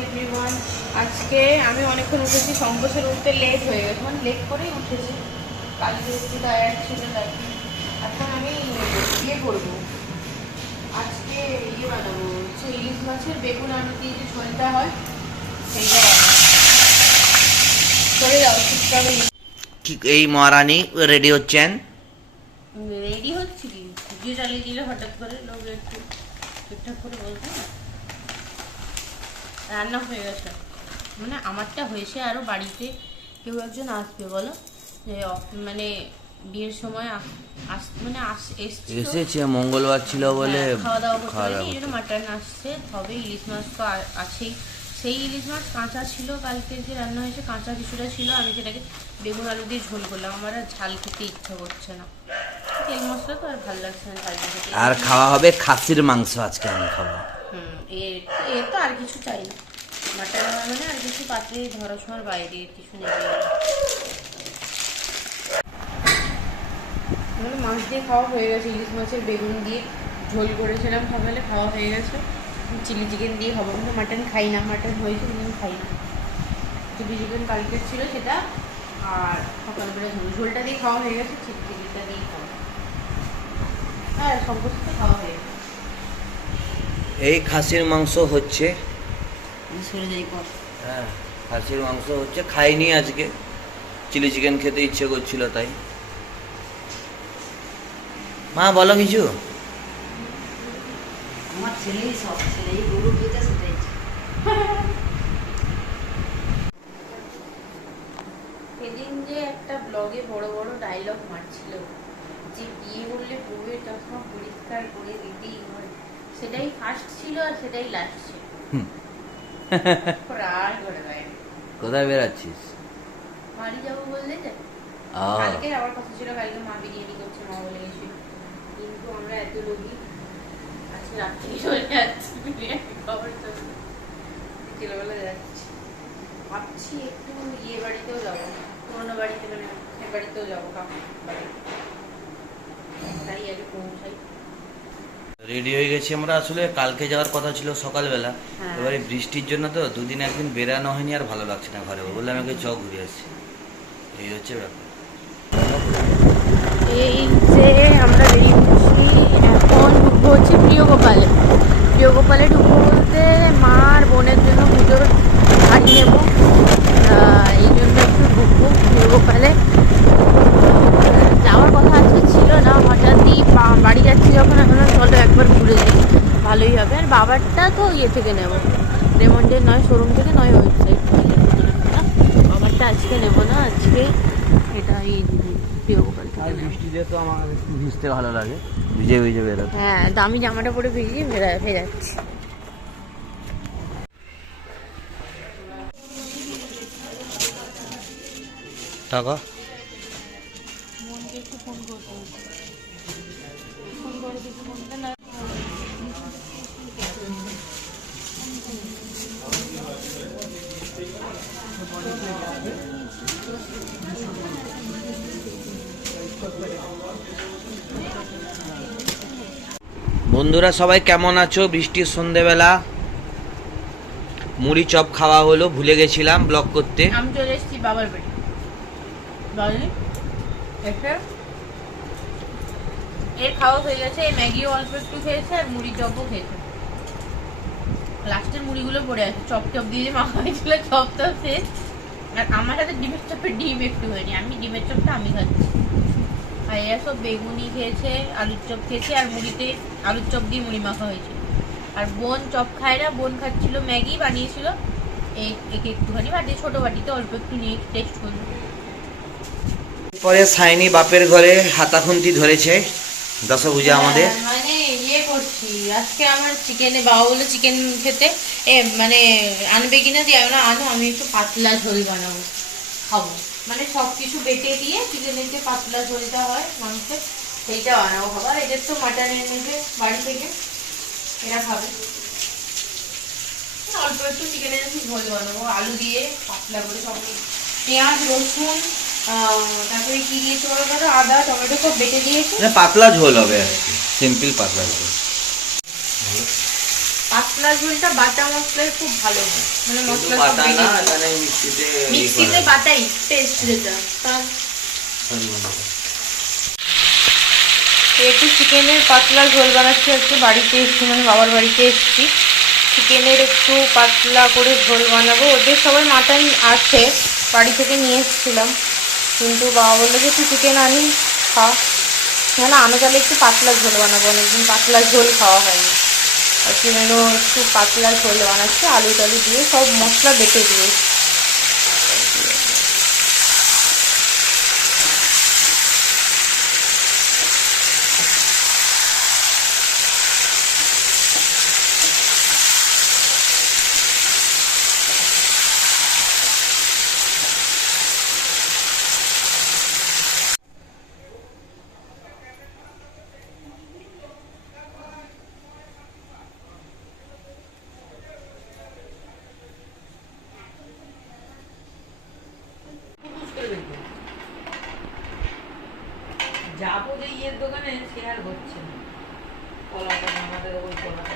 Everyone. আজকে আমি অনেকক্ষণ উঠেছি, সংকোচের উঠতে লেট হয়ে গেছে, মানে লেট করেই উঠেছি। কালকে একটু টায়ার্ড ছিল তাই। এখন আমি ইয়ে করবো, আজকে ইয়ে বানাবো, হচ্ছে ইলিশ মাছের বেগুন আলু দিয়ে যে ঝোলটা হয় সেইটা বানাবো। চলে যাও ঠিকঠাক। এই মহারানী রেডি হচ্ছেন? রেডি হচ্ছি কি, যে চালিয়ে দিলে হঠাৎ করে লোক একটু ঠিকঠাক করে বলতে না। রান্না হয়ে গেছে, মানে আমারটা হয়েছে, আরও বাড়িতে কেউ একজন আসবে বলো, যে মানে বিয়ের সময় মানে এসেছে, মঙ্গলবার ছিল বলে খাওয়া দাওয়া করতে পারেনি, এই জন্য মাটন আসছে। তবে ইলিশ মাছ তো আছেই। সেই ইলিশ মাছ কাঁচা ছিল, কালকে যে রান্না হয়েছে কাঁচা কিছুটা ছিল, আমি সেটাকে বেগুন আলু দিয়ে ঝোল করলাম। আমার আর ঝাল খেতে ইচ্ছা করছে না, তেল মশলা তো আর ভালো লাগছে না ঝাল খেতে। আর খাওয়া হবে খাসির মাংস, আজকে আমি খাবো। এ তো আর কিছু চাই না, মাটন মানে আর কিছু পাত্রে ধরার সময় বাইরে কিছু নেই। মানে মাছ দিয়ে খাওয়া হয়ে গেছে, ইলিশ মাছের বেগুন দিয়ে ঝোল করেছিলাম সকালে, খাওয়া হয়ে গেছে। চিলি চিকেন দিয়ে খাবো, কিন্তু মাটন খাই না, মাটন হয়েছে কিন্তু আমি খাই না। চিলি চিকেন কালকের ছিল সেটা, আর সকালবেলা ঝোলটা দিয়ে খাওয়া হয়ে গেছে, চিলি চিকেনটা দিয়ে খাওয়া, হ্যাঁ সব কিছু তো খাওয়া হয়ে গেছে। এই খাসির মাংস হচ্ছে, সরে যাই পর। হ্যাঁ খাসির মাংস হচ্ছে, খাইনি আজকে, চিলি চিকেন খেতে ইচ্ছে করছিল তাই। মা বলো কিছু। আমার ছেলেই সব, ছেলেই গরু যেটা সেটাই। সেদিন যে একটা ব্লগে বড় বড় ডায়লগ মারছিল যে বিয়ে করলে বউয়ের চশমা পরিষ্কার করে দিতেই হয়, সেটাই ফার্স্ট ছিল আর সেটাই লাস্ট ছিল। প্রায় করে দেয়। কোথায় বেরাচ্ছিস? বাড়ি যাবো বললে যে কালকে আবার কথা ছিল, কালকে মা বিরিয়ানি করছে, মা বলে গেছিল, কিন্তু আমরা এত লোকই আজকে রাত্রি চলে যাচ্ছি বিরিয়ানি খাবার জন্য, বিকেলবেলা যাচ্ছি। ভাবছি একটু ইয়ে বাড়িতেও যাবো, পুরোনো বাড়িতে, মানে এ বাড়িতেও যাবো, কাকু বাড়ি, তাই আগে পৌঁছাই। রেডি হয়ে গেছি আমরা, আসলে কালকে যাওয়ার কথা ছিল সকালবেলা, হ্যাঁ। এবারে বৃষ্টির জন্য তো দুদিন একদিন বেরানো হয়নি, আর ভালো লাগছে না ঘরে, বললাম আমাকে চ ঘুরে আসছি, এই হচ্ছে ব্যাপার। এই যে আমরা বেরিয়ে পড়ছি, এখন ঢুকবো হচ্ছে প্রিয়গোপালে। প্রিয়গোপালে ঢুকবো বলতে মার বোনের জন্য পুজোর গাড়ি নেব, এই জন্য একটু ঢুকবো প্রিয়গোপালে। যাওয়ার কথা আজকে ছিল না, হঠাৎই বাড়ি যাচ্ছি যখন, এখন চলো একবার ঘুরে যাই, ভালোই হবে। আর বাবারটা তো ইয়ে থেকে নেব, রেমন্ডের নয়, শোরুম থেকে নয়, ওয়েবসাইট থেকে নেবো। বাবারটা আজকে নেবো না, আজকে এটা এই প্রিয়গোপাল থেকে নেবো। বৃষ্টিতে তো আমার একটু ভিজতে ভালো লাগে, ভিজে ভিজে বেরোতে। হ্যাঁ, দামি জামাটা পরে ভিজিয়ে ভেজাচ্ছি। টাকা মনকে একটু ফোন করতে হবে, ফোন করে কিছু ফোনটা না। বন্ধুরা সবাই কেমন আছো? বৃষ্টির সন্ধেবেলা মুড়ি চপ খাওয়া হলো, ভুলে গেছিলাম ব্লগ করতে। আমি চলে এসেছি বাবার বাড়ি, বাড়ি এসে এর খাওয়া হয়ে গেছে, এই ম্যাগিও অল্প একটু খেয়েছে আর মুড়ি চপও খেয়েছে। লাস্টের মুড়িগুলো পড়ে আছে, চপ চপ দিয়ে যে মাখা হয়েছিল, চপ তো শেষ। আর আমার সাথে ডিমের চপের ডিম একটু হয়নি, আমি ডিমের চপটা আমি খাচ্ছি। আর এরা সব বেগুনি খেয়েছে, আলুর চপ খেয়েছে, আর মুড়িতে আলুর চপ দিয়ে মুড়ি মাখা হয়েছিল। আর বোন চপ খায় না, বোন খাচ্ছিল ম্যাগি বানিয়েছিল, একে একটুখানি বাটিতে, ছোট বাটিতে অল্প একটু নিয়ে টেস্ট করলো। পরে সাইনি বাপের ঘরে হাতাখুন্তি ধরেছে, দশভূজা আমাদের। মানে ইয়ে করছি আজকে, আমার চিকেনে বাবা বলে চিকেন খেতে, মানে আনবে কিনা দিয়ে না, আনো, আমি একটু পাতলা ঝোল বানাবো, খাবো, মানে সব কিছু বেটে দিয়ে চিকেনের যে পাতলা ঝোলটা হয় মাংসের, সেইটা বানাবো খাবো। আর এদের তো মাটন এনেছে বাড়ি থেকে, এরা খাবে। অল্প একটু চিকেনের ঝোল বানাবো, আলু দিয়ে পাতলা করে, সব পেঁয়াজ রসুন, তারপরে কি দিয়েছে বলো তো, আদা টমেটো সব বেটে দিয়েছে। পাতলা ঝোল হবে আর কি, সিম্পল পাতলা ঝোল। পাতলা পাতলা ঝোলটা বাটা মশলায় খুব ভালো হয়, মানে কিন্তু মশলা সব বাটা না, বেরিয়ে যায়। মানে মিক্সিতে মিক্সিতে বাটাই টেস্ট যেটা তার। একটু চিকেনের পাতলা ঝোল বানাচ্ছি আজকে, বাড়িতে এসেছি মানে বাবার বাড়িতে এসেছি, চিকেনের একটু পাতলা করে ঝোল বানাবো। ওদের সবাই মাটন আছে, বাড়ি থেকে নিয়ে এসেছিলাম, কিন্তু বাবা বললো যে তুই চিকেন আনি খা, না আমি তাহলে একটু পাতলা ঝোল বানাবো, অনেকদিন পাতলা ঝোল খাওয়া হয়নি। আর কি যেন একটু পাতলা ঝোল বানাচ্ছি, আলু টালু দিয়ে সব মশলা বেটে দিয়ে। যাবো যে ইয়ের দোকানে, সে আর হচ্ছে না, কলাটা আমাদের ওই কলাটা